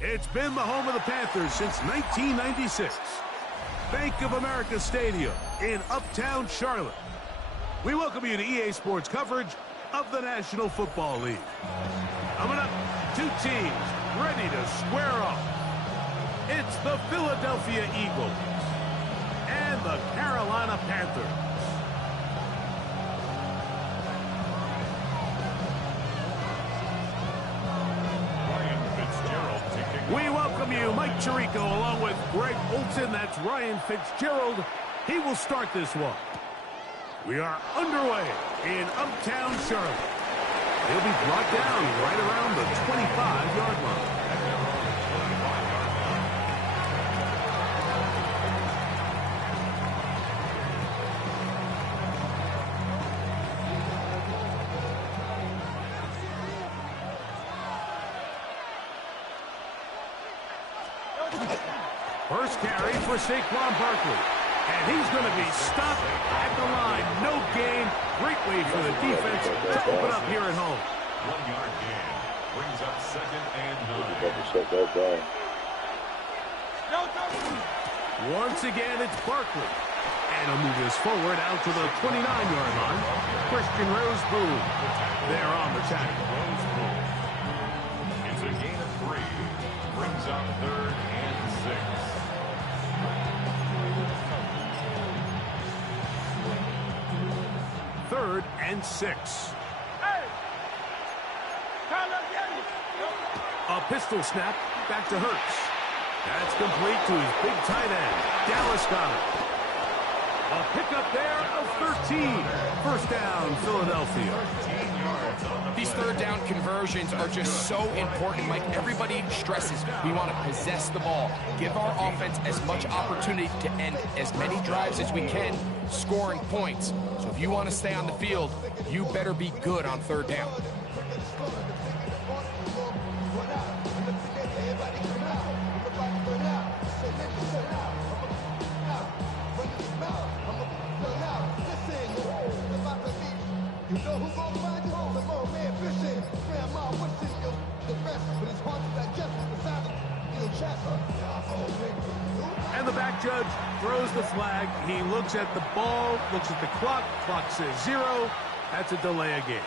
It's been the home of the Panthers since 1996. Bank of America Stadium in Uptown Charlotte. We welcome you to EA Sports coverage of the National Football League. Coming up, two teams ready to square off. It's the Philadelphia Eagles and the Carolina Panthers. We welcome you, Mike Tirico, along with Greg Olson. That's Ryan Fitzgerald. He will start this one. We are underway in Uptown Charlotte. He'll be brought down right around the 25-yard line. First carry for Saquon Barkley. And he's going to be stopped at the line. No gain. Great way for the defense to open up here at home. 1 yard gain. Brings up 2nd and 9. Once again, it's Barkley. And he'll move this forward out to the 29-yard line. Christian Roseboom there on the tackle. It's a gain of 3. Brings up 3rd and 6. Third and 6. A pistol snap back to Hurts. That's complete to his big tight end, Dallas Goedert. A pickup there of 13. First down, Philadelphia. These third down conversions are just so important. Like everybody stresses, we want to possess the ball, give our offense as much opportunity to end as many drives as we can, scoring points. So if you want to stay on the field, you better be good on third down. And the back judge throws the flag. He looks at the ball, looks at the clock. Clock says 0. That's a delay of game.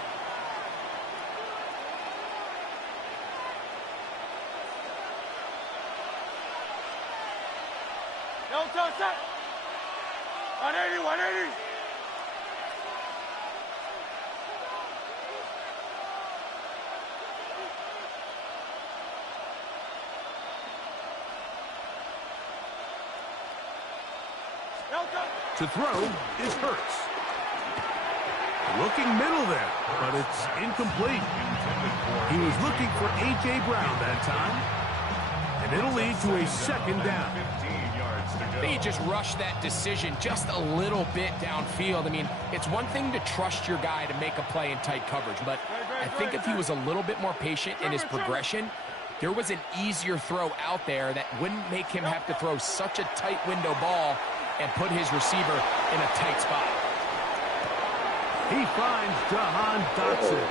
No, touch that. 180, 180. To throw is Hurts. Looking middle there, but it's incomplete. He was looking for A.J. Brown that time, and it'll lead to a 2nd down. They just rushed that decision just a little bit downfield. I mean, it's one thing to trust your guy to make a play in tight coverage, but I think if he was a little bit more patient in his progression, there was an easier throw out there that wouldn't make him have to throw such a tight window ball and put his receiver in a tight spot. He finds Jahan Dotson.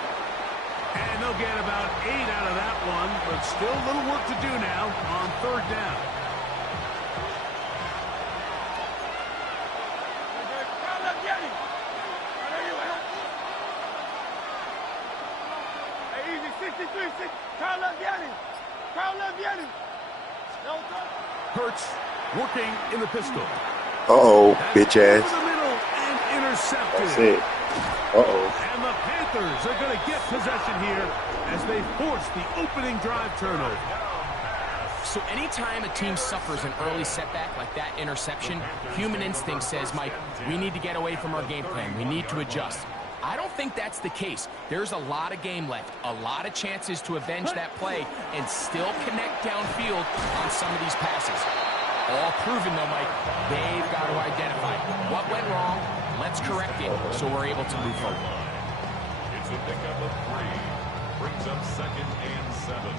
And they'll get about 8 out of that one, but still a little work to do now on third down. Hurts working in the pistol. Uh-oh, bitch ass. The middle and intercepted. That's it. Uh-oh. And the Panthers are going to get possession here as they force the opening drive turnover. So anytime a team suffers an early setback like that interception, human instinct says, Mike, we need to get away from our game plan. We need to adjust. I don't think that's the case. There's a lot of game left, a lot of chances to avenge that play and still connect downfield on some of these passes. All proven, though, Mike, they've got to identify what went wrong, let's correct it so we're able to move forward. It's a pickup of 3. Brings up 2nd and 7.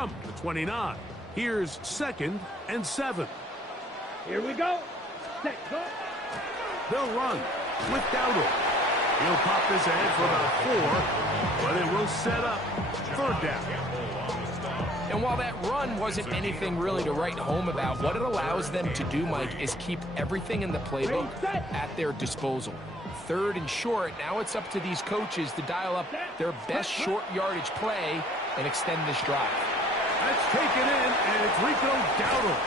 from the 29. Here's 2nd and 7. Here we go. Set, go. They'll run with Dowdle. He'll pop this ahead for about 4, but it will set up 3rd down. And while that run wasn't anything really to write home about, what it allows them to do, Mike, is keep everything in the playbook at their disposal. 3rd and short, now it's up to these coaches to dial up their best short yardage play and extend this drive. That's taken in, and it's Rico Dowdle.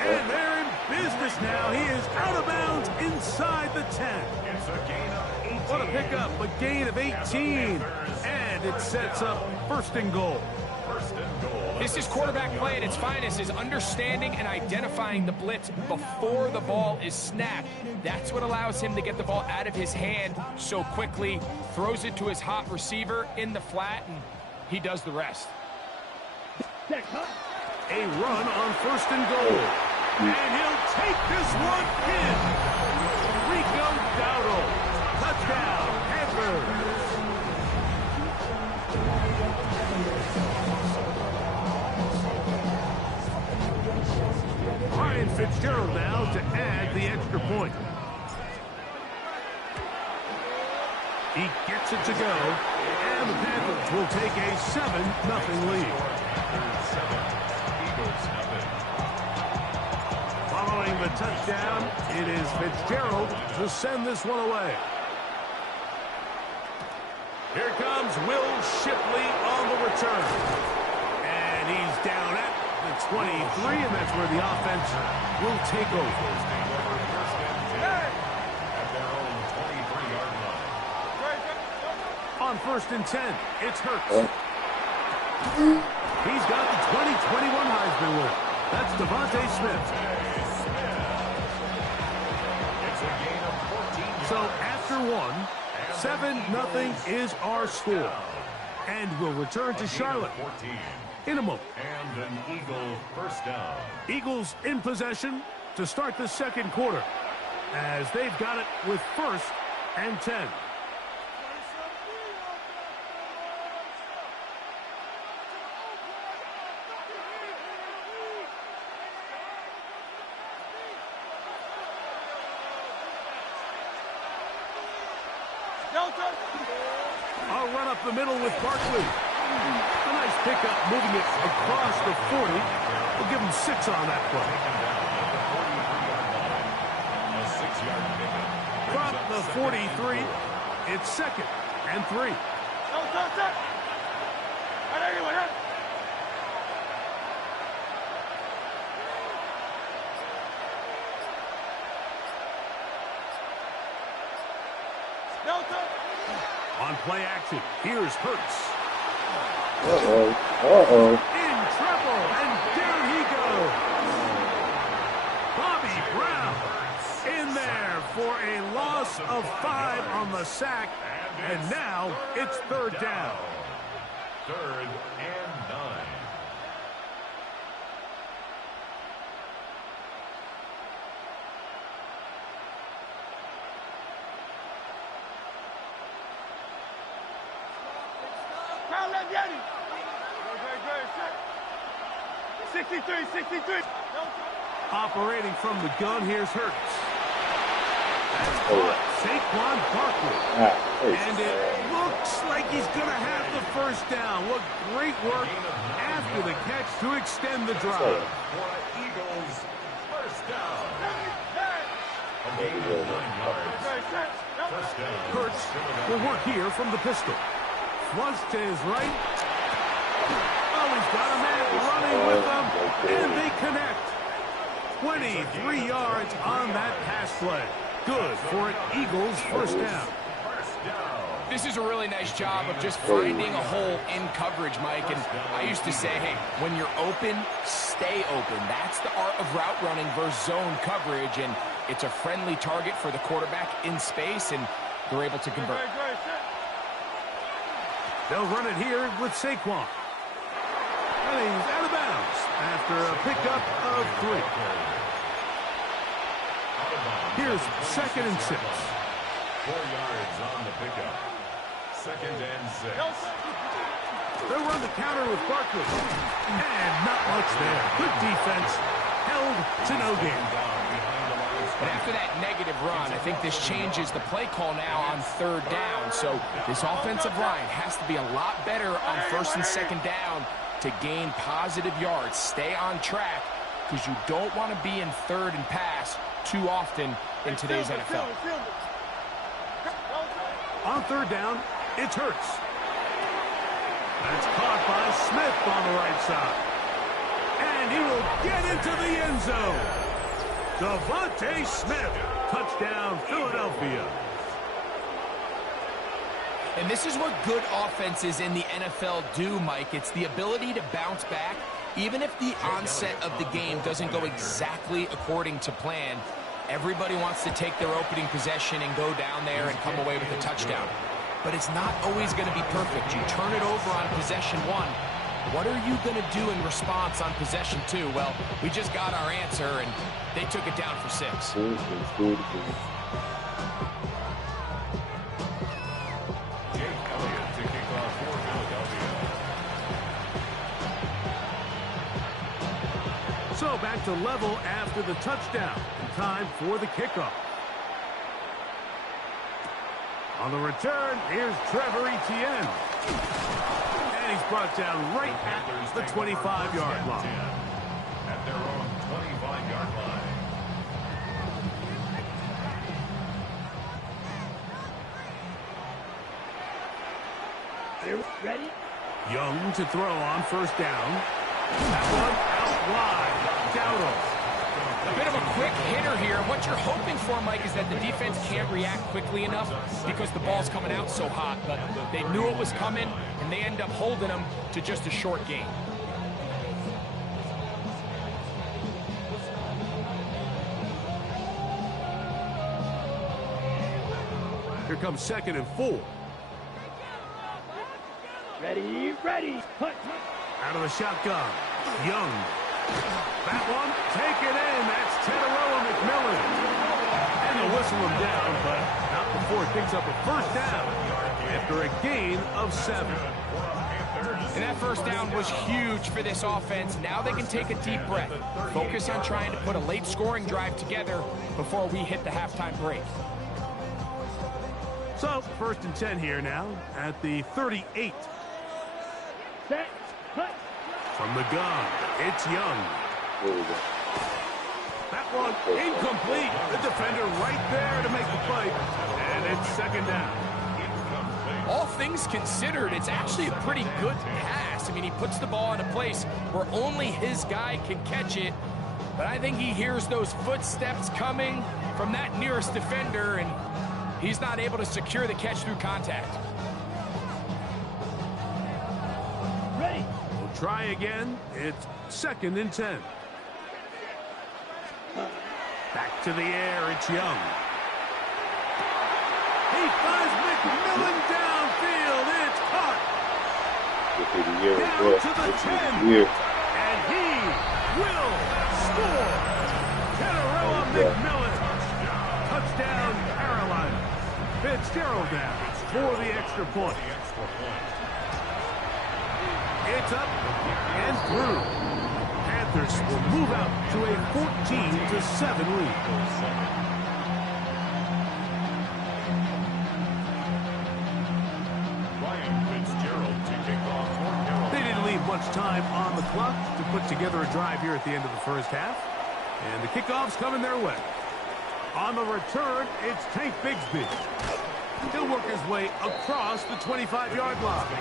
And they're in business now. He is out of bounds inside the 10. It's a gain of 18. What a pickup, a gain of 18. And it sets up 1st and goal. First and goal. This is quarterback play at its finest, is understanding and identifying the blitz before the ball is snapped. That's what allows him to get the ball out of his hand so quickly, throws it to his hot receiver in the flat, and he does the rest. A run on 1st and goal. And he'll take this one in. Rico Dowdle. Touchdown, Panthers. Ryan Fitzgerald now to add the extra point. He gets it to go, and the Panthers will take a 7-0 lead. Following the touchdown, it is Fitzgerald to send this one away. Here comes Will Shipley on the return. And he's down at the 23, and that's where the offense will take over. At their own 23-yard line. On 1st and 10, it's Hurts. He's got the 2021 Heisman winner. That's Devontae Smith. It's a gain of 14. So after 1, 7-0 is our score. And we'll return to Charlotte 14. in a moment. And an Eagle first down. Eagles in possession to start the 2nd quarter, as they've got it with 1st and 10. I'll run up the middle with Barkley. A nice pickup, moving it across the 40. We'll give him 6 on that play. A 6-yard pickup. From the 43, it's 2nd and 3. On play action, here's Hurts. In trouble, and down he goes. Bobby Brown in there for a loss of 5 on the sack, and now it's 3rd down. 3rd and 9. Yeti. 63. Operating from the gun, here's Hurts. That's caught Saquon Barkley. And it looks like he's going to have the 1st down. What great work after the catch to extend the drive. For Eagles first down. A gain of 9 yards. First down. Hurts will work here from the pistol. Flush to his right. Oh, he's got a man running with them, and they connect. 23 yards on that pass play. Good for an Eagles first down. This is a really nice job of just finding a hole in coverage, Mike. And I used to say, hey, when you're open, stay open. That's the art of route running versus zone coverage. And it's a friendly target for the quarterback in space, and they're able to convert. They'll run it here with Saquon. And he's out of bounds after a pickup of 3. Here's 2nd and 6. 4 yards on the pickup. 2nd and 6. They'll run the counter with Barkley. And not much there. Good defense. Held to no gain. But after that negative run, I think this changes the play call now on third down. So this offensive line has to be a lot better on first and second down to gain positive yards. Stay on track because you don't want to be in third and pass too often in today's NFL. On third down, it's Hurts. That's caught by Smith on the right side. And he will get into the end zone. Devontae Smith, touchdown Philadelphia. And this is what good offenses in the NFL do, Mike. It's the ability to bounce back, even if the onset of the game doesn't go exactly according to plan. Everybody wants to take their opening possession and go down there and come away with a touchdown. But it's not always going to be perfect. You turn it over on possession one. What are you going to do in response on possession two? Well, we just got our answer, and they took it down for 6. Jake Elliott to kick off for Philadelphia. So back to level after the touchdown. Time for the kickoff. On the return, here's Trevor Etienne. And he's brought down right at the 25-yard line. At their own 25-yard line. Ready? Young to throw on first down. That one out wide. Dowdle. A bit of a quick hitter here. What you're hoping for, Mike, is that the defense can't react quickly enough because the ball's coming out so hot. But they knew it was coming, and they end up holding them to just a short gain. Here comes 2nd and 4. Ready, ready. Hunt. Out of the shotgun. Young. That one, take it in. That's Teteroa McMillan. And they'll whistle him down, but not before it picks up a first down after a gain of 7. And that first down was huge for this offense. Now they can take a deep breath. Focus on trying to put a late scoring drive together before we hit the halftime break. So, 1st and 10 here now at the 38. Set. Hunt. From the gun, it's Young. That one incomplete. The defender right there to make the play. And it's 2nd down. All things considered, it's actually a pretty good pass. I mean, he puts the ball in a place where only his guy can catch it. But I think he hears those footsteps coming from that nearest defender, and he's not able to secure the catch through contact. Ready. We'll try again. It's 2nd and 10. Back to the air, it's Young. He finds McMillan downfield. It's caught. Down to the 10. And he will score. Teteroa McMillan. Touchdown, Carolina. Fitzgerald down for the extra point. It's up and through. Panthers will move out to a 14-7 lead. They didn't leave much time on the clock to put together a drive here at the end of the first half. And the kickoff's coming their way. On the return, it's Tank Bigsby. He'll work his way across the 25-yard line. At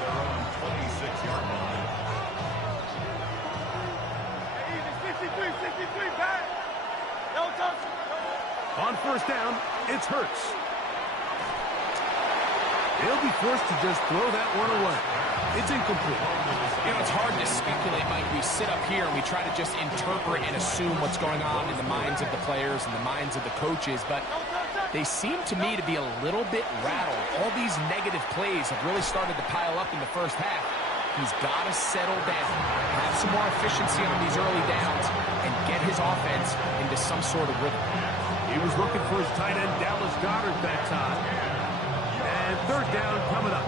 their own 26-yard line. 63, back. No touch. On first down, it's Hurts. He'll be forced to just throw that one away. It's incomplete. You know, it's hard to speculate, Mike. We sit up here and we try to just interpret and assume what's going on in the minds of the players and the minds of the coaches, but they seem to me to be a little bit rattled. All these negative plays have really started to pile up in the first half. He's got to settle down, have some more efficiency on these early downs, and get his offense into some sort of rhythm. He was looking for his tight end, Dallas Goedert, that time. And third down coming up.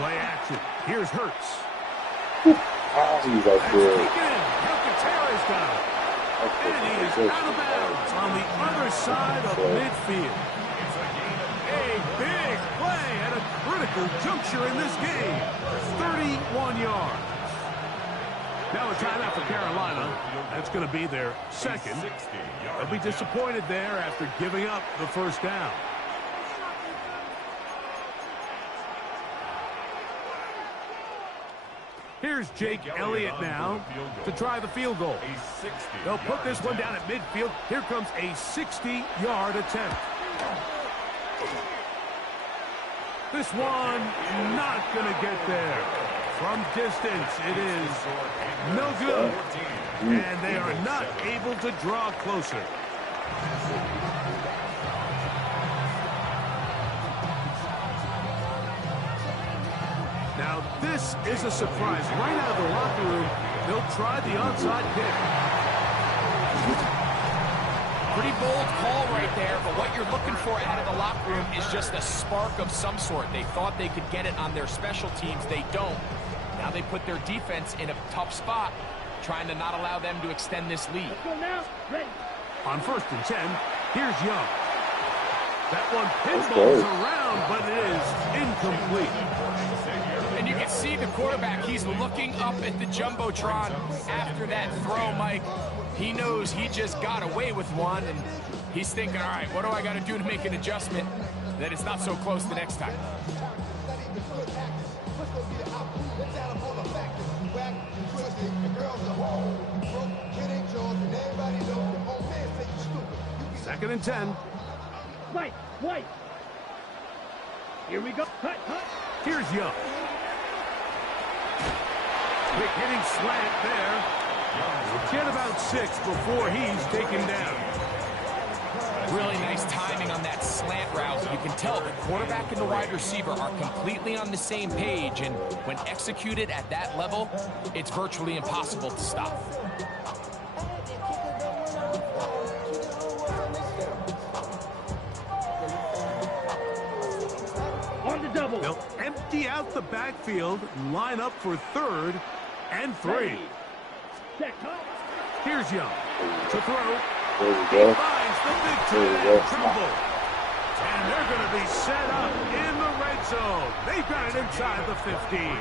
Play action. Here's Hurts. He's out That's there. taken in. Alcantara's got it. And he is out of bounds on the other side of midfield. A big play at a critical juncture in this game. 31 yards. Now a timeout for Carolina. That's going to be their second. They'll be disappointed there after giving up the first down. Here's Jake Elliott now to try the field goal. They'll put this one down at midfield. Here comes a 60-yard attempt. This one not going to get there. From distance, it is no good. And they are not able to draw closer. Now, this is a surprise. Right out of the locker room, they'll try the onside kick. Pretty bold call right there, but what you're looking for out of the locker room is just a spark of some sort. They thought they could get it on their special teams. They don't. Now they put their defense in a tough spot, trying to not allow them to extend this lead. Let's go now. Ready. On 1st and 10, here's Young. That one pinballs around, but it is incomplete. And you can see the quarterback, he's looking up at the Jumbotron after that throw, Mike. He knows he just got away with one, and he's thinking, all right, what do I got to do to make an adjustment that it's not so close the next time? Second and 10. White. Here we go. Cut. Here's Young. Quick hitting slant there. We'll get about 6 before he's taken down. Really nice timing on that slant route. You can tell the quarterback and the wide receiver are completely on the same page, and when executed at that level, it's virtually impossible to stop. On the double. They'll empty out the backfield, line up for 3rd and 3. Check. Huh? Here's Young to throw. There we He go. finds the big There we tight go. end Trumbull. And they're going to be set up in the red zone. They've got it inside the 15.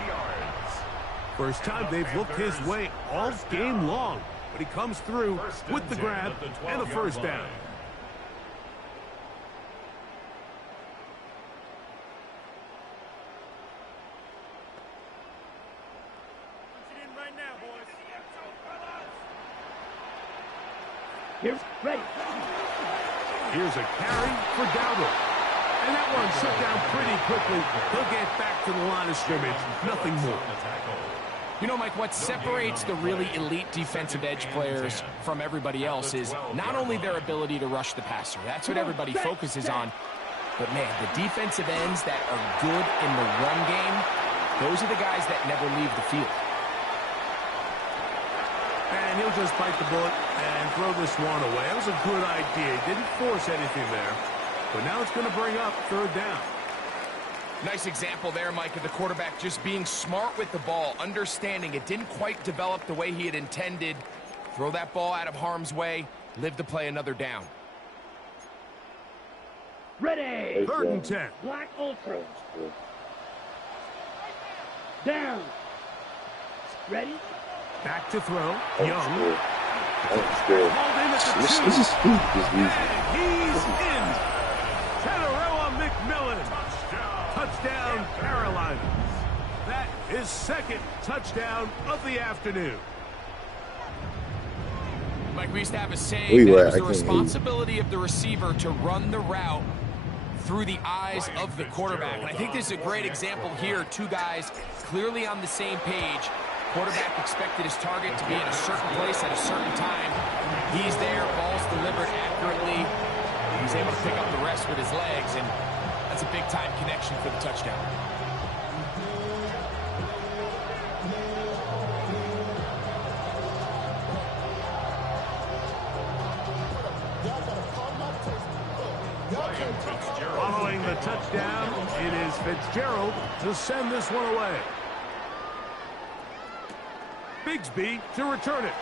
First time they've looked his way all game long, but he comes through with the grab and a first down. Here. Ready. Here's a carry for Dowdle. And that one shut down pretty quickly. He'll get back to the line of scrimmage. Nothing more. You know, Mike, what separates the really elite defensive edge players from everybody else is not only their ability to rush the passer. That's what everybody focuses on. But, man, the defensive ends that are good in the run game, those are the guys that never leave the field. And he'll just bite the bullet and throw this one away. That was a good idea. He didn't force anything there. But now it's going to bring up 3rd down. Nice example there, Mike, of the quarterback just being smart with the ball, understanding it didn't quite develop the way he had intended. Throw that ball out of harm's way, live to play another down. Ready. 3rd and 10. Black Ultra. Down. Ready. Back to throw. That Young. was good. Hauled in at the 2. This is easy. And he's in. Tataroa McMillan. Touchdown, Carolina. That is 2nd touchdown of the afternoon. Mike, we used to have a saying Where you that it at? was I the can't hear you. responsibility of the receiver to run the route through the eyes of the quarterback. And I think this is a great example here. 2 guys clearly on the same page. Quarterback expected his target to be in a certain place at a certain time. He's there, ball's delivered accurately. He's able to pick up the rest with his legs, and that's a big-time connection for the touchdown. Following the touchdown, it is Fitzgerald to send this one away. Bigsby to return it.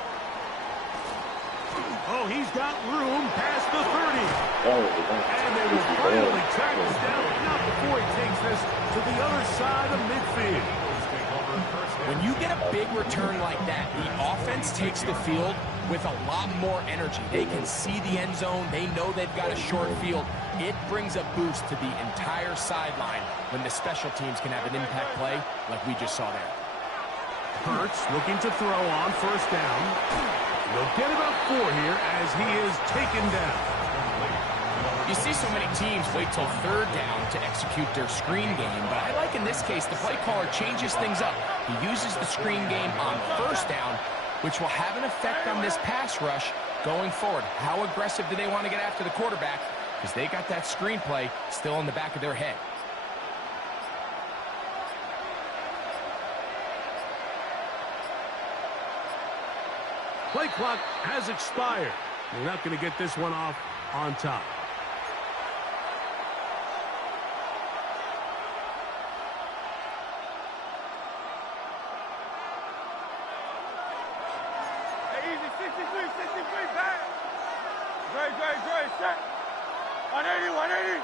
Oh, he's got room past the 30. And they will finally track this down, but not before he takes this to the other side of midfield. When you get a big return like that, the offense takes the field with a lot more energy. They can see the end zone. They know they've got a short field. It brings a boost to the entire sideline when the special teams can have an impact play like we just saw there. Hurts looking to throw on first down. He'll get about 4 here as he is taken down. You see so many teams wait till third down to execute their screen game, but I like in this case the play caller changes things up. He uses the screen game on first down, which will have an effect on this pass rush going forward. How aggressive do they want to get after the quarterback? Because they got that screen play still in the back of their head. Play clock has expired. They're not going to get this one off on top. Easy, 63, back. Great, set. 180.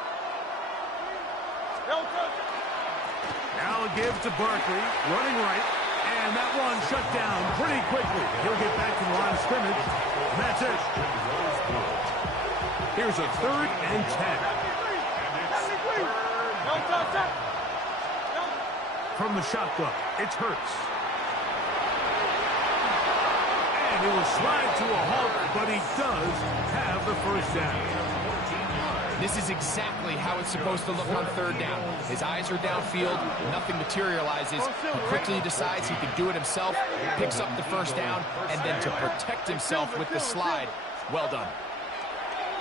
Now a give to Barkley, running right, and that one shut down pretty quickly. He'll get back to the line of scrimmage. That's it. Here's a 3rd and 10. From the shotgun, it's Hurts. And he will slide to a halt, but he does have the first down. This is exactly how it's supposed to look on third down. His eyes are downfield, nothing materializes. He quickly decides he can do it himself, picks up the first down, and then to protect himself with the slide. Well done.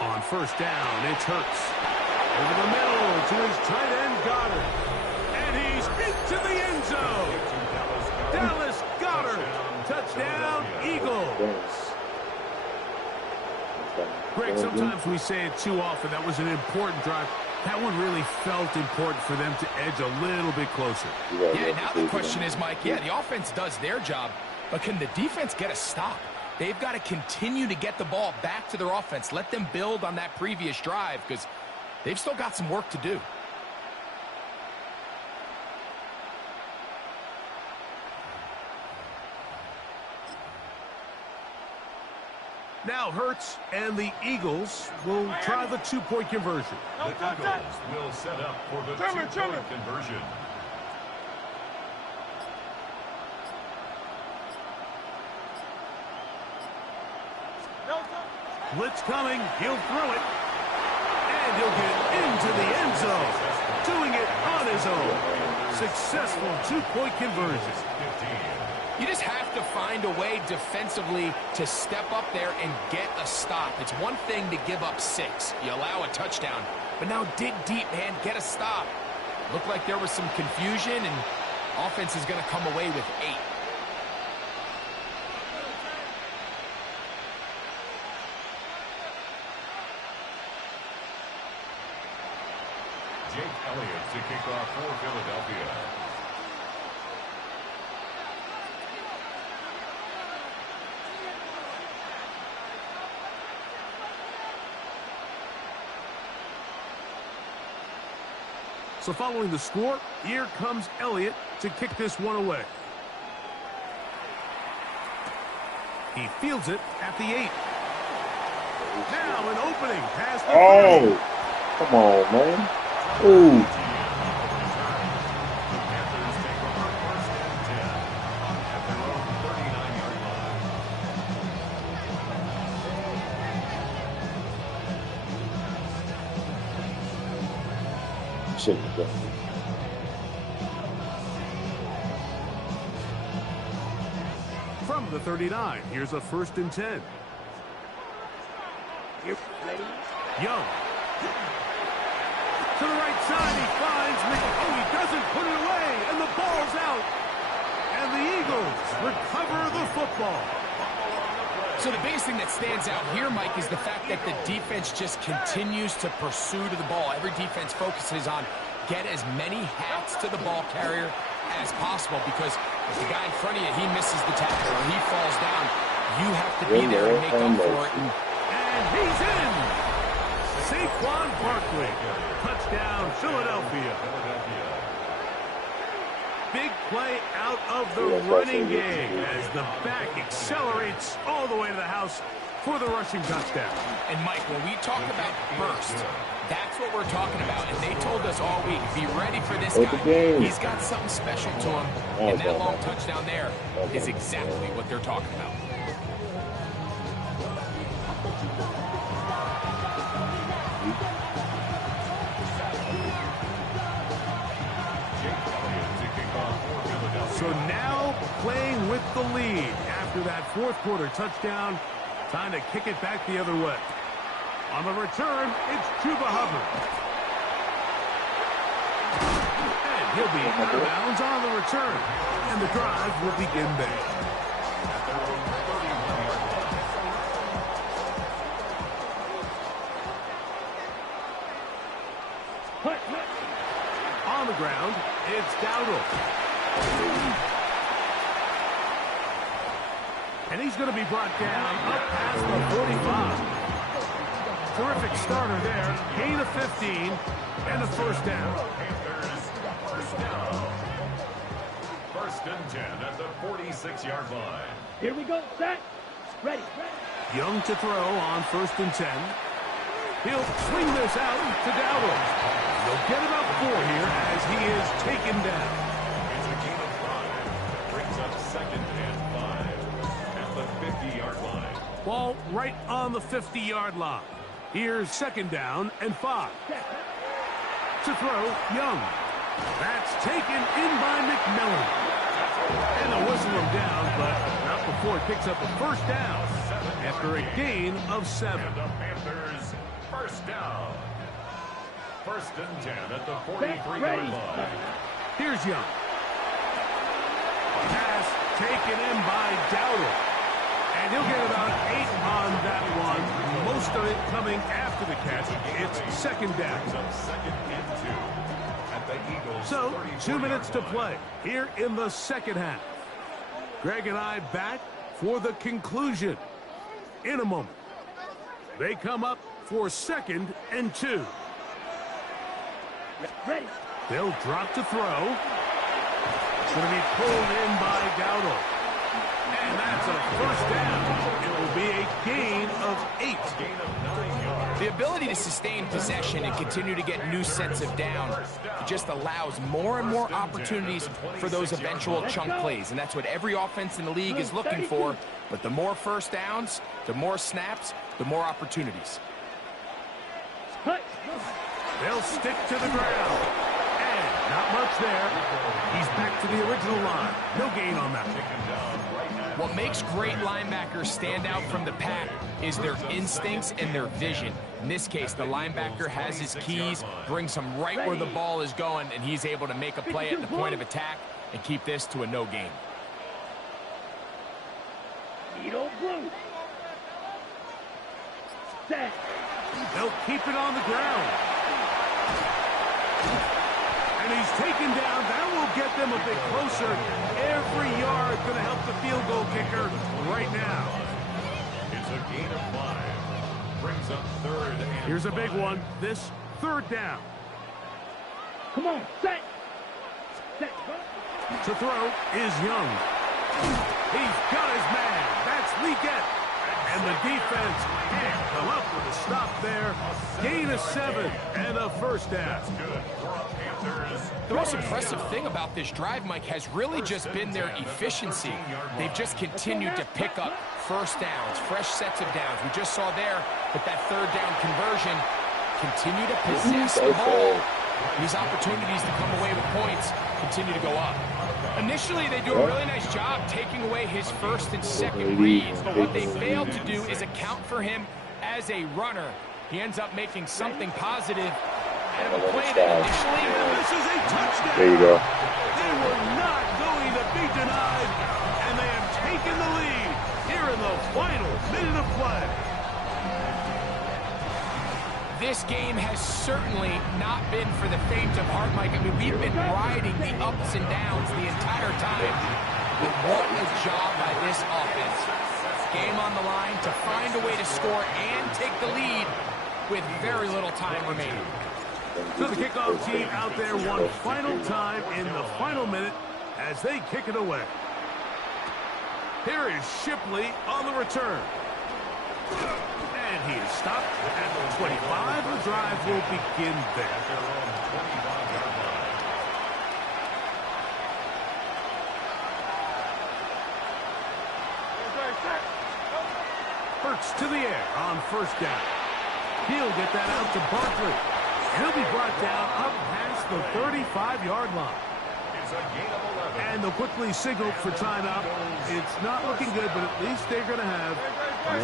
On first down, it's Hurts. Over the middle to his tight end, Goddard. And he's into the end zone. Dallas Goddard. Touchdown, Eagles. Greg, sometimes we say it too often. That was an important drive. That one really felt important for them to edge a little bit closer. Yeah, now the question is, Mike, yeah, the offense does their job, but can the defense get a stop? They've got to continue to get the ball back to their offense. Let them build on that previous drive because they've still got some work to do. Now Hurts and the Eagles will try the 2-point conversion. The Eagles will set up for the 2-point conversion. Blitz coming. He'll throw it. And he'll get into the end zone. Doing it on his own. Successful 2-point conversion. You just have to find a way defensively to step up there and get a stop. It's one thing to give up 6. You allow a touchdown. But now dig deep, man. Get a stop. Looked like there was some confusion, and offense is going to come away with 8. Jake Elliott to kick off for Philadelphia. So following the score, here comes Elliott to kick this one away. He fields it at the 8. Now an opening past the 30. Come on, man. Ooh. Panthers take over 1st and 10 at their own 39-yard line. Shouldn't have done it. From the 39, here's a 1st and 10. Young. To the right side, he finds me. Oh, he doesn't put it away, and the ball's out. And the Eagles recover the football. So the biggest thing that stands out here, Mike, is the fact that the defense just continues to pursue to the ball. Every defense focuses on get as many hats to the ball carrier as possible, because if the guy in front of you, he misses the tackle or he falls down, you have to be there to make up for it. And he's in! Saquon Barkley. Touchdown, Philadelphia. Big play out of the running game as the back accelerates all the way to the house for the rushing touchdown. And Mike, when we talk about burst, that's what we're talking about. And they told us all week, be ready for this guy. He's got something special to him. And that long touchdown there is exactly what they're talking about. So now playing with the lead after that fourth quarter touchdown. Time to kick it back the other way. On the return, it's Chuba Hubbard. And he'll be out of bounds on the return. And the drive will begin there. On the ground, it's Dowdle. And he's going to be brought down up past the 45. Terrific starter there. Gain of 15 and a first down. Panthers, first down. First and 10 at the 46-yard line. Here we go, set, ready. Young to throw on first and 10. He'll swing this out to Dowdle. He'll get about 4 here as he is taken down. It's a gain of 5. Brings up second and 5 at the 50-yard line. Ball right on the 50-yard line. Here's second down and 5. To throw, Young. That's taken in by McMillan. And they'll whistle him down, but not before it picks up a first down after a gain of 7. And the Panthers, first down. First and 10 at the 43-yard line. Here's Young. Pass taken in by Dowdle. And he'll get about 8 on that one. Most of it coming after the catch. It's second down. Second and 2 at the Eagles. So, 2 minutes to play here in the second half. Greg and I back for the conclusion in a moment. They come up for second and 2. Ready. They'll drop to throw. It's going to be pulled in by Dowdle. And that's a first down. It will be a gain of 8. Gain of 9 yards. The ability to sustain possession and continue to get new sets of down, it just allows more and more opportunities for those eventual chunk plays. And that's what every offense in the league is looking for. But the more first downs, the more snaps, the more opportunities. They'll stick to the ground. And not much there. He's back to the original line. No gain on that. What makes great linebackers stand out from the pack is their instincts and their vision. In this case, the linebacker has his keys, brings him right where the ball is going, and he's able to make a play at the point of attack and keep this to a no gain. Needle blue. Set. They'll keep it on the ground. And he's taken down. That will get them a bit closer. Every yard going to help the field goal kicker right now. It's a gain of 5. Brings up third and Here's a 5. big one. This third down. Come on, set. Set. To throw is Young. He's got his man. That's Leggett. And the defense can't come up with a stop there. Gain of 7 and a first down. Good for a Panthers. The most impressive thing about this drive, Mike, has really just been their efficiency. They've just continued to pick up first downs, fresh sets of downs. We just saw there with that third down conversion, continue to possess the ball. These opportunities to come away with points continue to go up. Initially, they do a really nice job taking away his first and second reads, but what they failed to do is account for him as a runner. He ends up making something positive out of a play that initially... And this is a touchdown. There you go. They were not going to be denied, and they have taken the lead here in the final minute ready to play. This game has certainly not been for the faint of heart, Mike. I mean, we've been riding the ups and downs the entire time. But what a job by this offense. Game on the line to find a way to score and take the lead with very little time remaining. So the kickoff team out there one final time in the final minute as they kick it away. Here is Shipley on the return. And he is stopped at the 25. The drive will begin there. Hurts to the air on first down. He'll get that out to Barkley. He'll be brought down up past the 35-yard line. And they'll quickly signal for timeout. It's not looking good, but at least they're going to have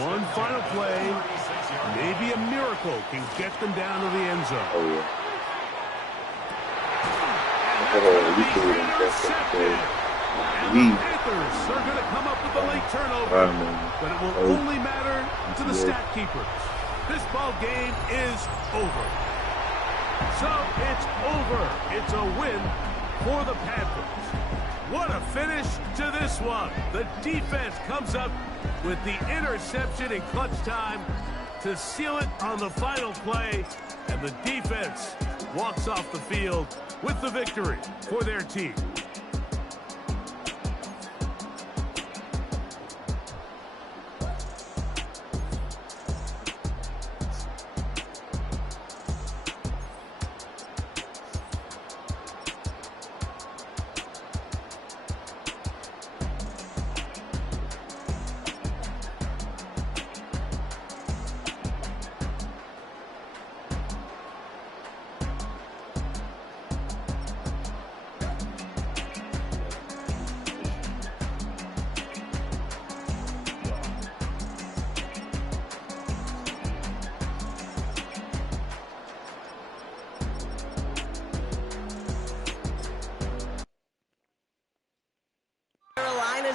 one final play. Maybe a miracle can get them down to the end zone. Oh, yeah. And that's going to be intercepted. And the Panthers are going to come up with a late turnover, but it will only matter to the stat keepers. This ball game is over. So it's over. It's a win for the Panthers. What a finish to this one. The defense comes up with the interception in clutch time to seal it on the final play, and the defense walks off the field with the victory for their team.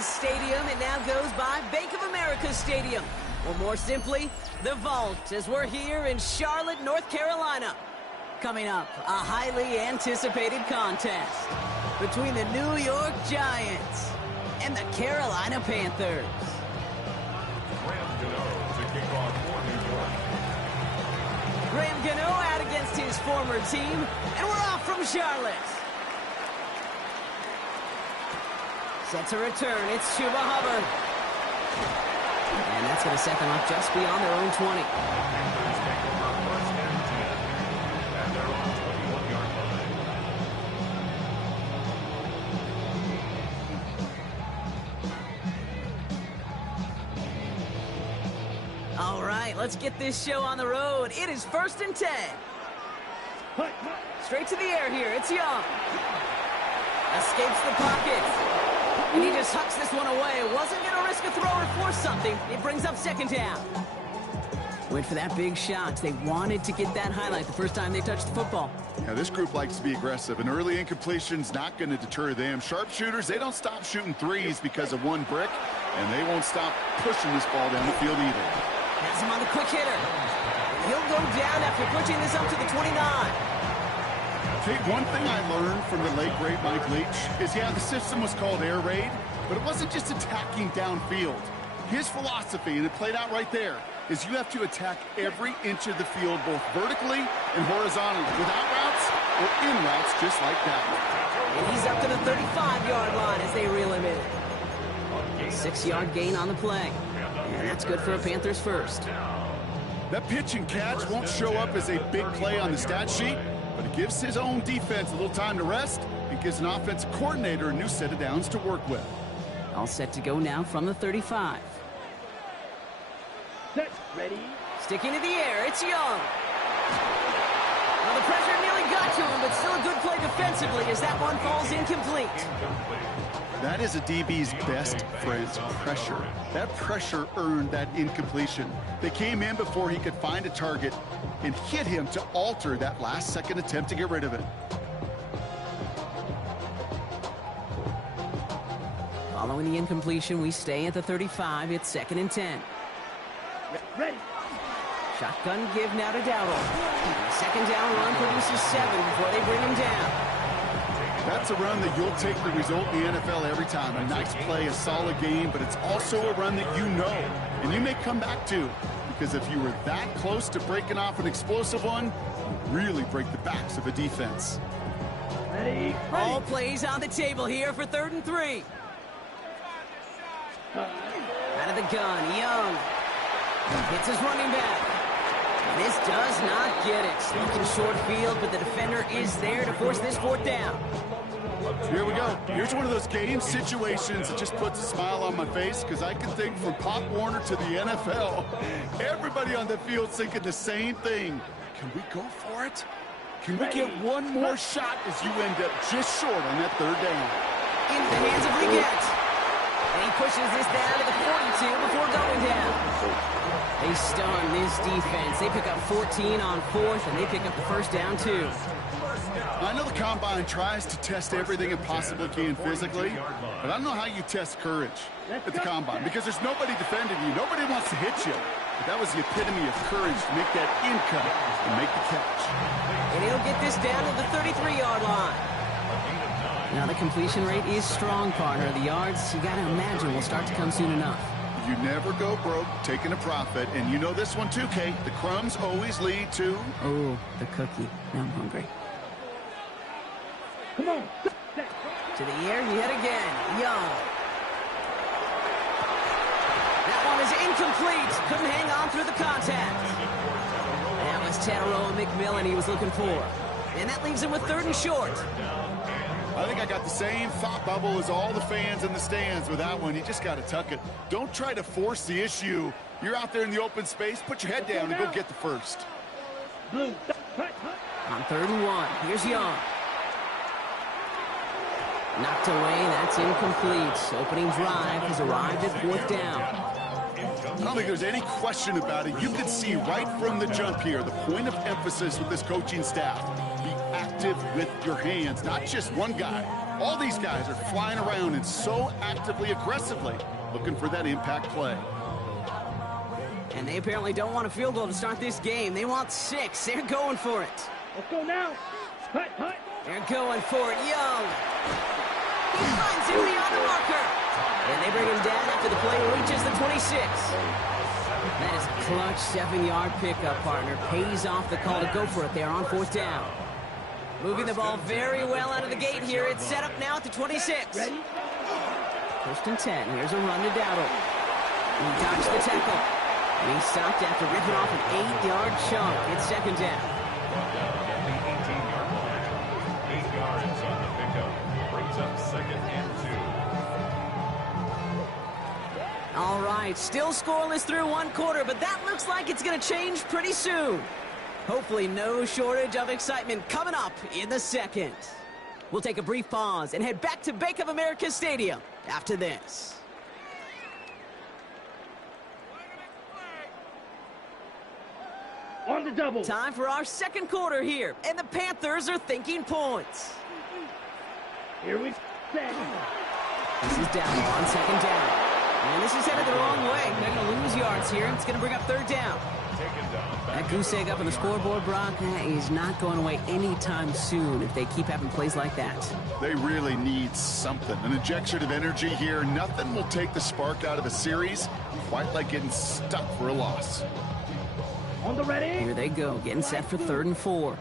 Stadium, it now goes by Bank of America Stadium, or more simply, the Vault, as we're here in Charlotte, North Carolina. Coming up, a highly anticipated contest between the New York Giants and the Carolina Panthers. Graham Gano out against his former team, and we're off from Charlotte. Set to return, it's Chuba Hubbard. And that's going to set them up just beyond their own 20. All right, let's get this show on the road. It is 1st and 10. Straight to the air here, it's Young. Escapes the pocket. And he just hucks this one away. Wasn't going to risk a throw or force something. It brings up 2nd down. Went for that big shot. They wanted to get that highlight the first time they touched the football. Yeah, this group likes to be aggressive. An early incompletion's not going to deter them. Sharpshooters, they don't stop shooting threes because of one brick, and they won't stop pushing this ball down the field either. Has him on the quick hitter. He'll go down after pushing this up to the 29. Okay, one thing I learned from the late, great Mike Leach is, yeah, the system was called air raid, but it wasn't just attacking downfield. His philosophy, and it played out right there, is you have to attack every inch of the field, both vertically and horizontally, without routes or in routes, just like that. And he's up to the 35-yard line as they reel him in. 6-yard gain on the play. And that's good for a Panthers first. That pitch and catch won't show up as a big play on the stat sheet, but it gives his own defense a little time to rest and gives an offensive coordinator a new set of downs to work with. All set to go now from the 35. Set, ready. Sticking to the air, it's Young. Well, the pressure nearly got to him, but still a good play defensively as that one falls incomplete. That is a DB's best friend, pressure. That pressure earned that incompletion. They came in before he could find a target and hit him to alter that last-second attempt to get rid of it. Following the incompletion, we stay at the 35. It's 2nd and 10. Ready. Shotgun give now to Dowdle. Second down run produces 7 before they bring him down. That's a run that you'll take the result in the NFL every time. A nice play, a solid game, but it's also a run that you know, and you may come back to. Because if you were that close to breaking off an explosive one, you really break the backs of a defense. Ready. All plays on the table here for 3rd and 3. Out of the gun, Young. Hits his running back. And this does not get it. Looking short field, but the defender is there to force this 4th down. Here we go. Here's one of those game situations that just puts a smile on my face because I can think from Pop Warner to the NFL. Everybody on the field thinking the same thing. Can we go for it? Can we get one more shot as you end up just short on that 3rd down? Into the hands of Leggett. And he pushes this down to the 42 before going down. They stun this defense. They pick up 14 on 4th, and they pick up the 1st down, too. I know the Combine tries to test everything it possibly can physically, but I don't know how you test courage at the Combine because there's nobody defending you. Nobody wants to hit you. But that was the epitome of courage to make that in cut and make the catch. And he'll get this down to the 33-yard line. Now the completion rate is strong, partner. The yards, you got to imagine, will start to come soon enough. You never go broke taking a profit, and you know this one too, Kate. The crumbs always lead to... Oh, the cookie. Now I'm hungry. Come on. To the air yet again. Young. That one is incomplete. Couldn't hang on through the contact. That was Tataroa McMillan he was looking for. And that leaves him with 3rd and short. I think I got the same thought bubble as all the fans in the stands with that one. You just got to tuck it. Don't try to force the issue. You're out there in the open space. Put your head down and go get the 1st. Blue. On 3rd and 1. Here's Young. Knocked away. That's incomplete. Opening drive has arrived at 4th down. I don't think there's any question about it. You can see right from the jump here the point of emphasis with this coaching staff. Be active with your hands, not just one guy. All these guys are flying around and so actively, aggressively looking for that impact play. And they apparently don't want a field goal to start this game. They want 6. They're going for it. Let's go now. Hut, hut. They're going for it. Young. He finds him beyond the marker. And they bring him down after the play reaches the 26. That is a clutch 7-yard pickup, partner. Pays off the call to go for it there on 4th down. Moving the ball very well out of the gate here. It's set up now at the 26. Ready? 1st and 10. Here's a run to Dowdle. He dodged the tackle. And he stopped after ripping off an 8-yard chunk. It's 2nd down. The 18-yard line. 8 yards on the pickup. Brings up 2nd and 2. All right, still scoreless through 1 quarter, but that looks like it's going to change pretty soon. Hopefully no shortage of excitement coming up in the 2nd. We'll take a brief pause and head back to Bank of America Stadium after this. On the double. Time for our 2nd quarter here, and the Panthers are thinking points. Here we set. This is down on 2nd down. And this is headed the wrong way. They're going to lose yards here. It's going to bring up 3rd down. That goose egg up on the scoreboard, Brock, is not going away anytime soon if they keep having plays like that. They really need something. An injection of energy here. Nothing will take the spark out of a series quite like getting stuck for a loss. On the ready. Here they go, getting set for 3rd and 4.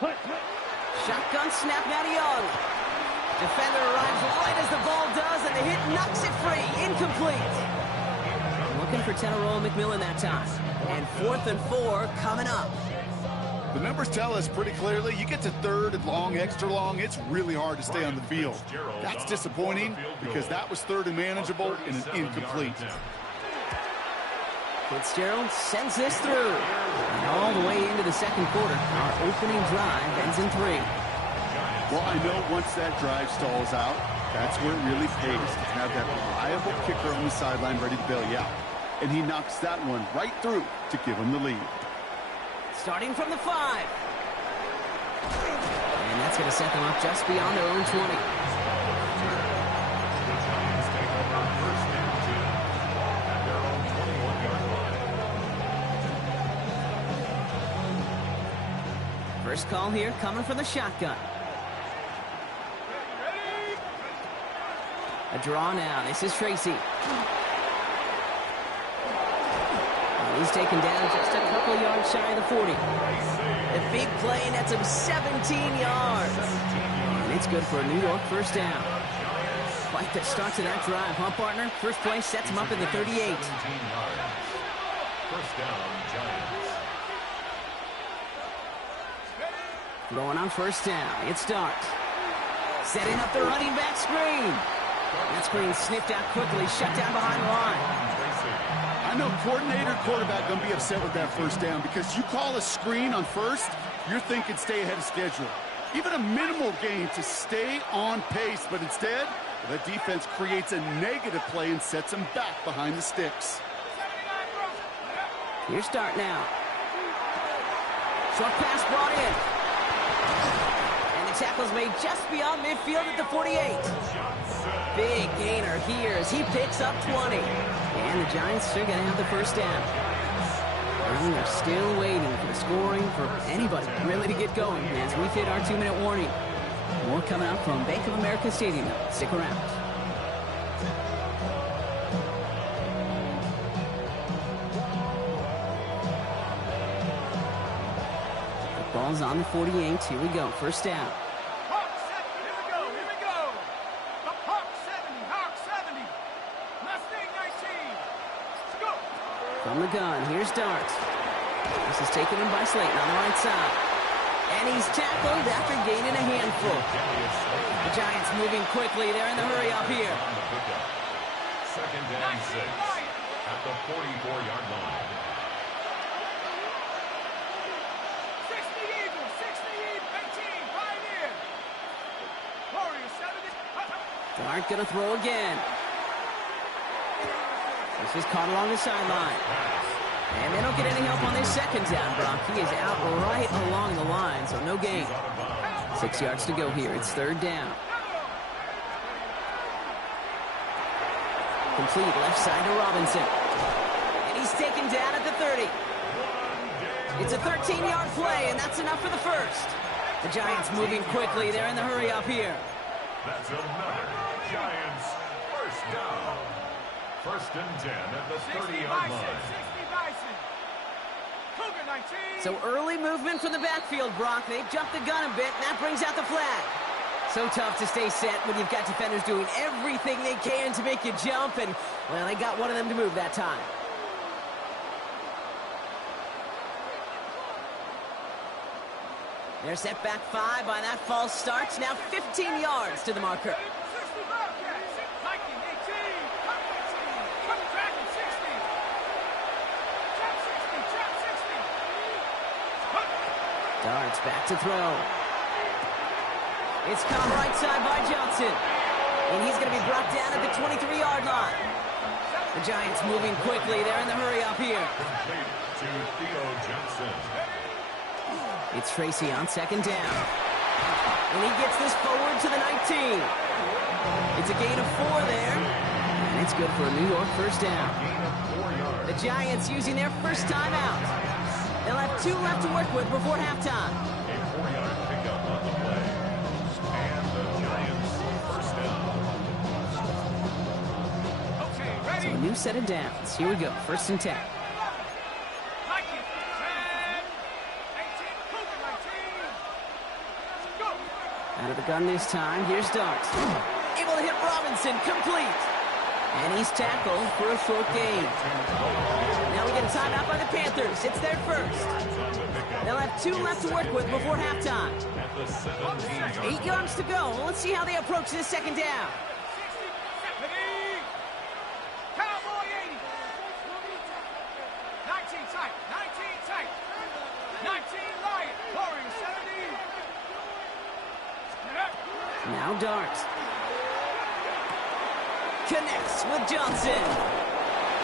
Hut, hut. Shotgun snap now to Young. Defender arrives right as the ball does, and the hit knocks it free. Incomplete. Looking for Tataroa McMillan that time. And 4th and 4 coming up. The numbers tell us pretty clearly, you get to 3rd and long, extra long, it's really hard to stay on the field. That's disappointing because that was 3rd and manageable and an incomplete. Fitzgerald sends this through. And all the way into the 2nd quarter, our opening drive ends in 3. Well, I know once that drive stalls out, that's where it really pays to have that reliable kicker on the sideline ready to bail you out. And he knocks that one right through to give him the lead. Starting from the 5. And that's going to set them up just beyond their own 20. First call here coming from the shotgun. A draw now. This is Tracy. And he's taken down just a couple yards shy of the 40. The big play nets him 17 yards. And it's good for a New York first down. Quite the start to that drive, huh, partner? First play sets him up at the 38. First down, Giants. Throwing on first down. It's Dart. Setting up the running back screen. That screen sniffed out quickly, shut down behind the line. I know coordinator, quarterback going to be upset with that first down because you call a screen on first, you're thinking stay ahead of schedule. Even a minimal gain to stay on pace, but instead, the defense creates a negative play and sets them back behind the sticks. Here's Dart now. Short pass brought in. And the tackle's made just beyond midfield at the 48. Big gainer here as he picks up 20. And the Giants are going to have the first down. And they're still waiting for the scoring for anybody really to get going as we've hit our 2-minute warning. More coming up from Bank of America Stadium. Stick around. The ball's on the 48. Here we go. First down. Hawk 70, here we go, here we go. The Hawk 70, Hawk 70. Mustang 19. Let's go. From the gun, here's Dart. This is taken in by Slayton on the right side. And he's tackled after gaining a handful. The Giants moving quickly. They're in the hurry up here. Second down 6 at the 44-yard line. 60 Eagles, 60 Eagles, 18, Pioneer. Warriors 70. Dart gonna throw again. This is caught along the sideline. And they don't get any help on this second down, Brock. He is out right along the line, so no gain. 6 yards to go here. It's third down. Complete left side to Robinson. And he's taken down at the 30. It's a 13-yard play, and that's enough for the first. The Giants moving quickly. They're in the hurry up here. That's another Giants first down. First and 10 at the 30-yard line. 60 Bison. Cougar 19. So early movement from the backfield, Brock. They jumped the gun a bit, and that brings out the flag. So tough to stay set when you've got defenders doing everything they can to make you jump, and, well, they got one of them to move that time. They're set back 5 by that false start. Now 15 yards to the marker. 60 Bobcats. Viking 18. Cup 18. Cup Dragon 60. Trap 60. Trap 60. Darts back to throw. It's caught right side by Johnson. And he's going to be brought down at the 23-yard line. The Giants moving quickly. They're in the hurry up here. Complete to Theo Johnson. It's Tracy on second down. And he gets this forward to the 19. It's a gain of 4 there. And it's good for a New York first down. The Giants using their first time out. They'll have 2 left to work with before halftime. A 4-yard pickup on the play. And the Giants first down. Okay, So ready? a new set of downs. Here we go. First and 10. Viking 10. 18. Cougar 19. Go. Out of the gun this time. Here's Dart. Able to hit Robinson. Complete. And he's tackled for a short gain. Now we get a timeout by the Panthers. It's their first. They'll have 2 left to work with before halftime. At the 17-yard 8 yards to go. Let's see how they approach this second down. 60. 70. Cowboy 80. 19 tight. 19 tight. 19 Lion. Warrior 70. Now Dart. Connects with Johnson.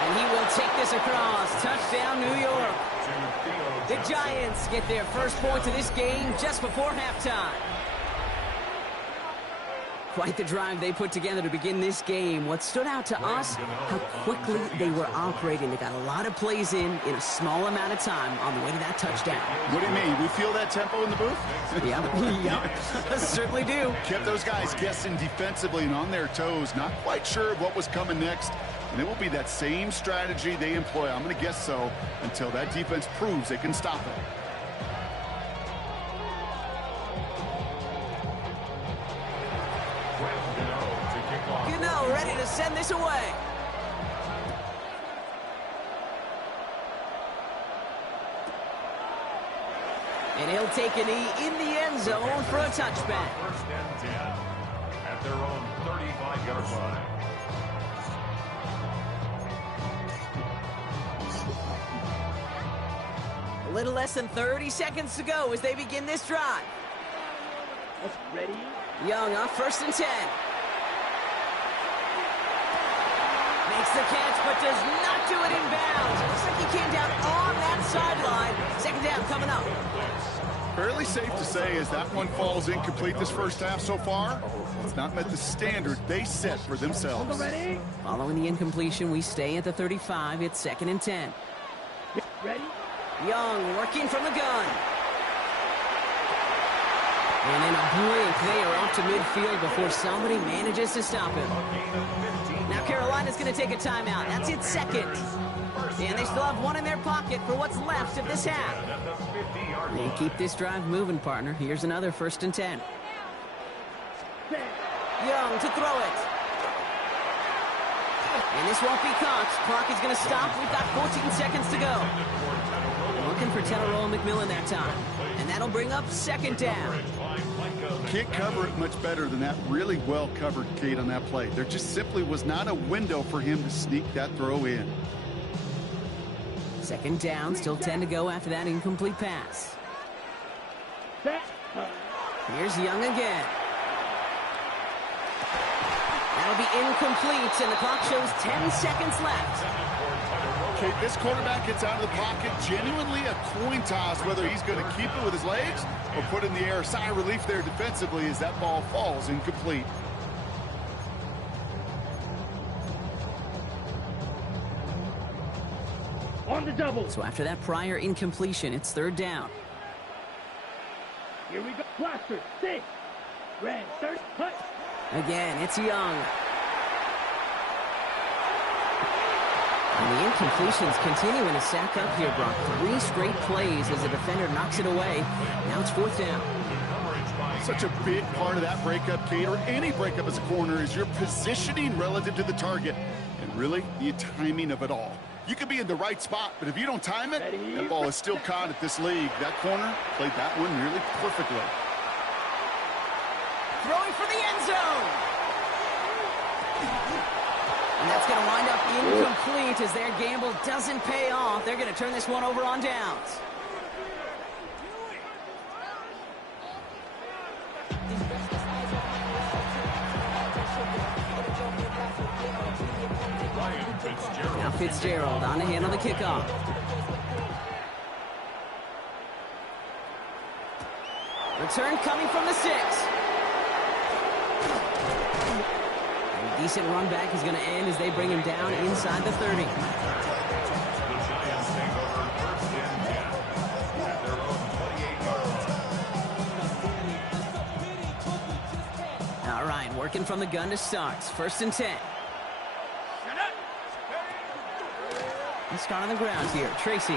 And he will take this across. Touchdown, New York. The Giants get their first points of this game just before halftime. Quite the drive they put together to begin this game. What stood out to us, how quickly they were operating. They got a lot of plays in a small amount of time on the way to that touchdown. What do you mean? We feel that tempo in the booth? Yep, certainly do. Kept those guys guessing defensively and on their toes, not quite sure what was coming next. And it will be that same strategy they employ, I'm going to guess so, until that defense proves they can stop it. Ready to send this away. And he'll take a knee in the end zone for a touchback. First and 10 at their own 35-yard line. A little less than 30 seconds to go as they begin this drive. Ready? Young on 1st and 10. Makes the catch, but does not do it in bounds. It looks like he came down on that sideline. 2nd down coming up. Fairly safe to say as that one falls incomplete this first half so far, it's not met the standard they set for themselves. Ready? Following the incompletion, we stay at the 35. It's 2nd and 10. Ready? Young working from the gun. And in a blink, they are off to midfield before somebody manages to stop him. Now Carolina's going to take a timeout. That's its 2nd. And they still have one in their pocket for what's left of this half. They keep this drive moving, partner. Here's another 1st and 10. Young to throw it. And this won't be caught. Clock is going to stop. We've got 14 seconds to go. Looking for Teneroa McMillan that time. And that'll bring up 2nd down. Can't cover it much better than that. Really well covered, Kate, on that play. There just simply was not a window for him to sneak that throw in. 2nd down, still 10 to go after that incomplete pass. Here's Young again. That'll be incomplete, and the clock shows 10 seconds left. Okay, this quarterback gets out of the pocket, genuinely a coin toss whether he's going to keep it with his legs or put it in the air. Sigh of relief there defensively as that ball falls incomplete. On the double. So after that prior incompletion, it's 3rd down. Here we go. Blaster. 6. Red. 30. Hut. Again, it's Young. And the incompletions continuing to stack up here, Brock. 3 straight plays as the defender knocks it away. Now it's 4th down. Such a big part of that breakup, Kate, or any breakup as a corner, is your positioning relative to the target. And really, the timing of it all. You could be in the right spot, but if you don't time it, that ball is still caught at this league. That corner played that one really perfectly. Throwing for the end zone. And that's going to wind up incomplete as their gamble doesn't pay off. They're going to turn this one over on downs. Now Fitzgerald on to handle the kickoff. Return coming from the 6. A decent run back is going to end as they bring him down inside the 30. All right, working from the gun to start. 1st and 10. Let's start on the ground here. Tracy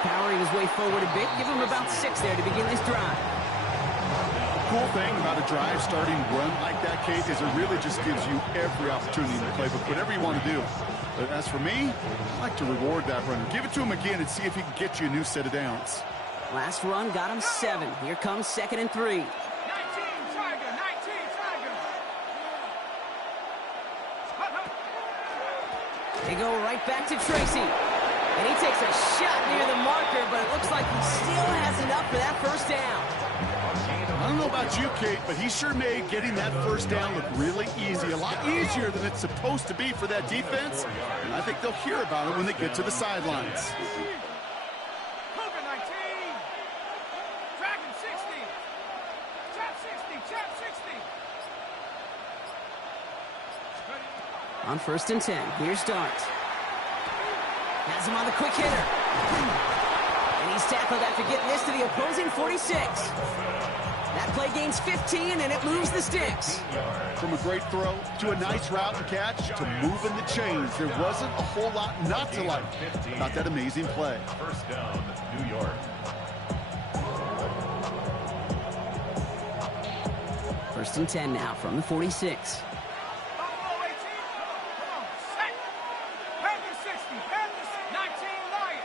powering his way forward a bit. Give him about 6 there to begin this drive. The cool thing about a drive starting run like that, Kate, is it really just gives you every opportunity in the playbook, whatever you want to do. But as for me, I like to reward that runner. Give it to him again and see if he can get you a new set of downs. Last run got him 7. Here comes 2nd and 3. 19 Tiger, 19 Tiger. They go right back to Tracy. And he takes a shot near the marker, but it looks like he still has enough for that 1st down. I don't know about you, Kate, but he sure made getting that 1st down look really easy. A lot easier than it's supposed to be for that defense. And I think they'll hear about it when they get to the sidelines. Cougar 19. Dragon 60. Chap 60. Chap 60. On 1st and 10, here's Dart. Has him on the quick hitter. And he's tackled after getting this to the opposing 46. That play gains 15, and it moves the sticks. From a great throw to a nice route and catch to moving the chains, there wasn't a whole lot not to like about that amazing play. First down, New York. 1st and 10 now from the 46. Buffalo 18. Come on. Set. Panthers 60. Panthers 19. Lion.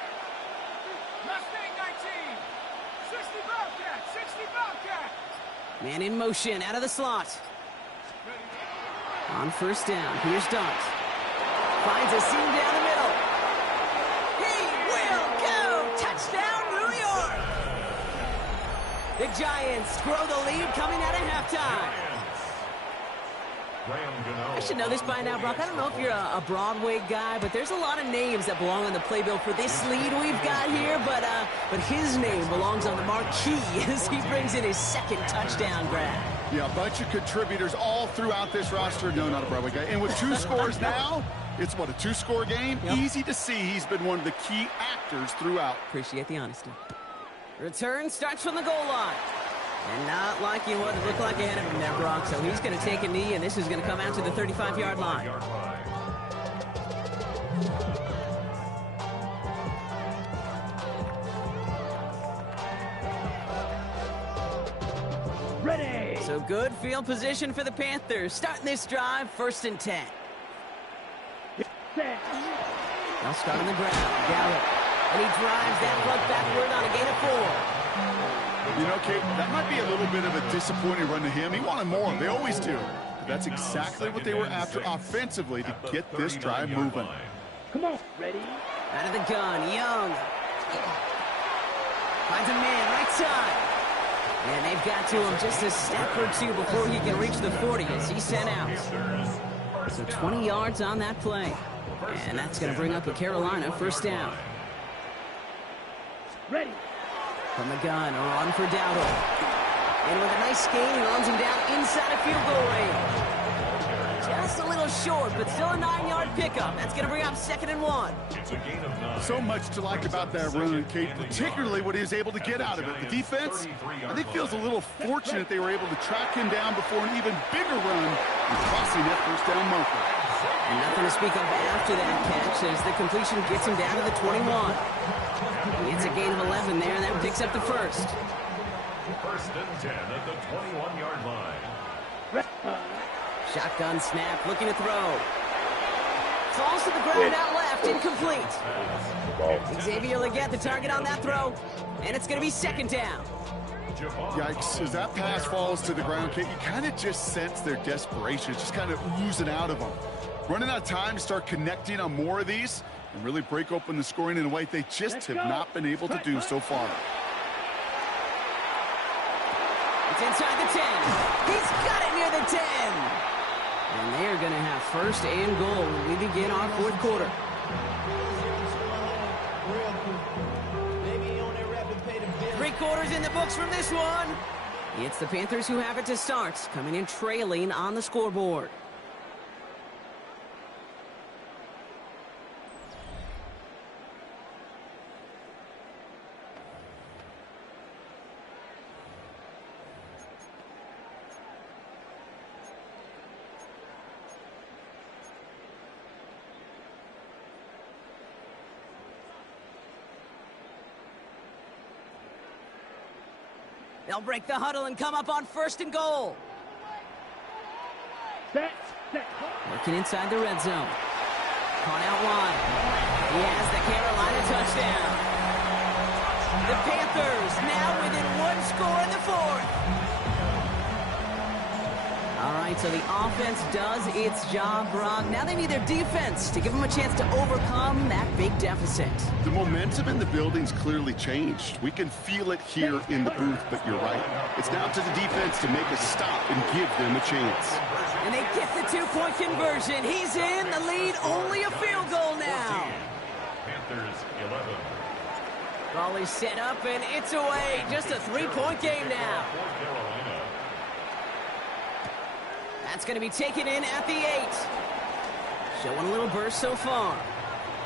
Mustang 19. 60 Bobcat. 60 Bobcat. Man in motion out of the slot. On 1st down, here's Dart. Finds a seam down the middle. He will go! Touchdown, New York! The Giants grow the lead coming out of halftime. I should know this by now, Brock. I don't know if you're a Broadway guy, but there's a lot of names that belong on the playbill for this lead we've got here, but his name belongs on the marquee as he brings in his 2nd touchdown grab. Yeah, a bunch of contributors all throughout this roster. No, not a Broadway guy. And with 2 scores now, it's what, a 2-score game? Yep. Easy to see he's been one of the key actors throughout. Appreciate the honesty. Return starts from the goal line. And not liking what it looked like ahead of him there, Brock. So he's going to take a knee, and this is going to come out to the 35-yard line. Ready. So good field position for the Panthers. Starting this drive, 1st and 10. Set. They'll start on the ground. Gallup. And he drives that puck backward on a gain of 4. You know, Kate, that might be a little bit of a disappointing run to him. He wanted more. They always do. But that's exactly what they were after offensively to get this drive moving. Come on. Ready. Out of the gun, Young. Finds a man right side. And they've got to him just a step or 2 before he can reach the 40 as he's sent out. So 20 yards on that play. And that's going to bring up a Carolina 1st down. Ready. From the gun, a run for Dowdle. And with a nice gain, he runs him down inside of field goal range. Just a little short, but still a 9-yard pickup. That's going to bring up 2nd and 1. So much to like about that run, Kate, particularly what he was able to get out of it. The defense, I think, feels a little fortunate they were able to track him down before an even bigger run and crossing that 1st down marker. And nothing to speak of after that catch as the completion gets him down to the 21. It's a gain of 11 there, and that picks up the 1st. 1st and 10 at the 21-yard line. Shotgun snap, looking to throw. Falls to the ground out left, incomplete. Xavier Legette, the target on that throw, and it's going to be 2nd down. Yikes, as that pass falls to the ground, Kate, you kind of just sense their desperation. It's just kind of oozing out of them. Running out of time to start connecting on more of these and really break open the scoring in a way they just have not been able to do so far. It's inside the 10. He's got it near the 10. And they're going to have 1st and goal when we begin our 4th quarter. Three quarters in the books from this one. It's the Panthers who have it to start, coming in trailing on the scoreboard. They'll break the huddle and come up on 1st and goal. Set. Working inside the red zone. Caught out wide. He has the Carolina touchdown. The Panthers now within 1 score in the 4th. All right, so the offense does its job, Brock. Now they need their defense to give them a chance to overcome that big deficit. The momentum in the building's clearly changed. We can feel it here in the booth, but you're right. It's now to the defense to make a stop and give them a chance. And they get the 2-point conversion. He's in the lead, only a field goal now. Panthers 11. Ball is set up, and it's away. Just a 3-point game now. That's going to be taken in at the 8. showing a little burst so far.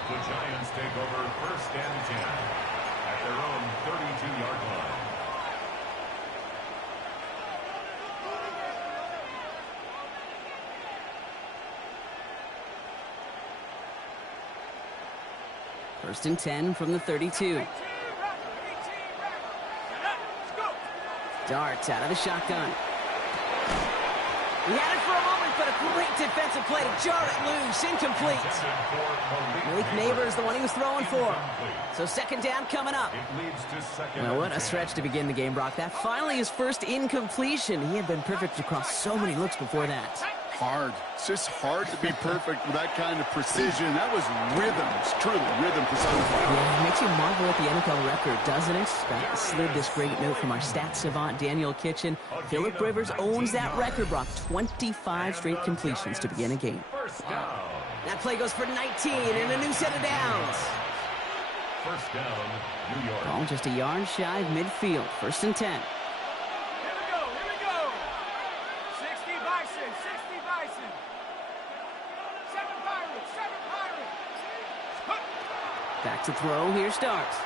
The Giants take over 1st and 10 at their own 32-yard line. First and 10 from the 32. Darts out of the shotgun. He had it for a moment, but a great defensive play to jar it loose. Incomplete. Malik Neighbors, the one he was throwing for. So second down coming up. Well, what a stretch to begin the game, Brock. That finally his first incompletion. He had been perfect across so many looks before that. Hard. It's just hard to be perfect with that kind of precision. That was rhythm. It's truly rhythm personified. Yeah, it makes you marvel at the NFL record, doesn't it? That slid this great note from our stats savant, Daniel Kitchen. Phillip Rivers owns that record, Brock. 25 straight completions to begin a game. That play goes for 19 and a new set of downs. First down, New York. Ball just a yard shy of midfield. First and 10. Back to throw. Here starts.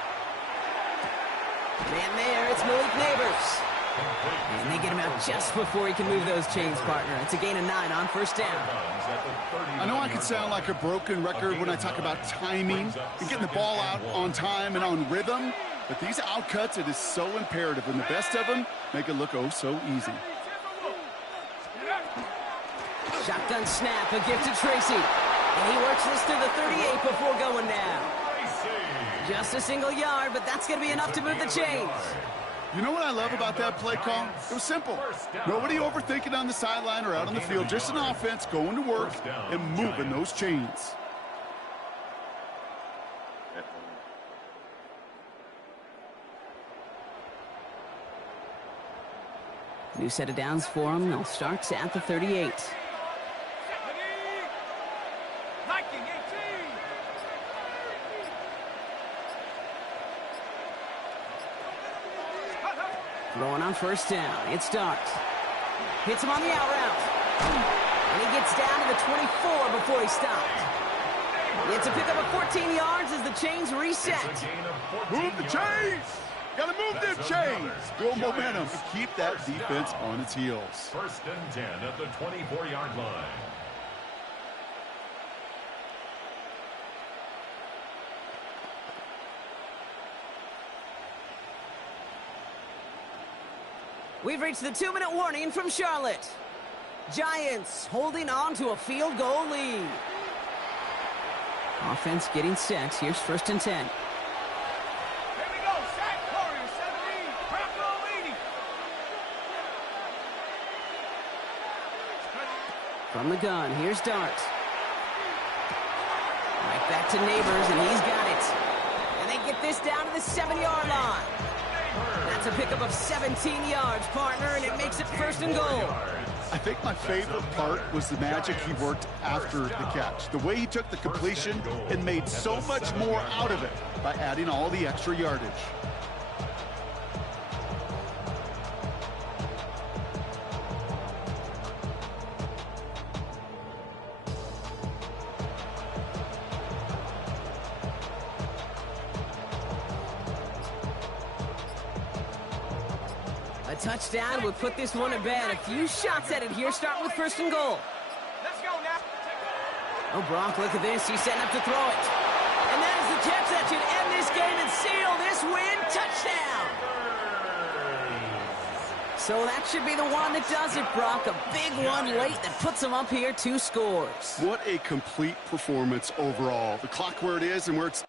Man there, it's Malik Neighbors. And they get him out just before he can move those chains, partner. It's a gain of 9 on first down. I know I can sound like a broken record when I talk about timing and getting the ball out on time and on rhythm, but these outcuts, it is so imperative, and the best of them make it look oh so easy. Shotgun snap, a gift to Tracy. And he works this to the 38 before going down. Just a single yard, but that's going to be enough to move the chains. You know what I love about that play call? It was simple. Nobody overthinking on the sideline or out on the field. Just an offense going to work and moving those chains. New set of downs for him. They'll start at the 38. Throwing on first down. It starts. Hits him on the out route. And he gets down to the 24 before he stopped. It's a pickup of 14 yards as the chains reset. Move the chains! Gotta move them chains! Build momentum to keep that defense on its heels. First and 10 at the 24-yard line. We've reached the 2-minute warning from Charlotte. Giants holding on to a field goal lead. Offense getting set. Here's first and 10. Here we go. Sack corner, 17. Bronco leading. From the gun, here's Dart. Right back to Neighbors, and he's got it. And they get this down to the 7-yard line. That's a pickup of 17 yards, partner, and it makes it first and goal. I think my favorite part was the magic he worked after the catch. The way he took the completion and made so much more out of it by adding all the extra yardage. A touchdown would put this one to bed. A few shots at it here, starting with first and goal. Let's go now. Oh, Brock, look at this. He's setting up to throw it. And that is the catch that should end this game and seal this win. Touchdown! So that should be the one that does it, Brock. A big one late that puts him up here, 2 scores. What a complete performance overall. The clock where it is and where it's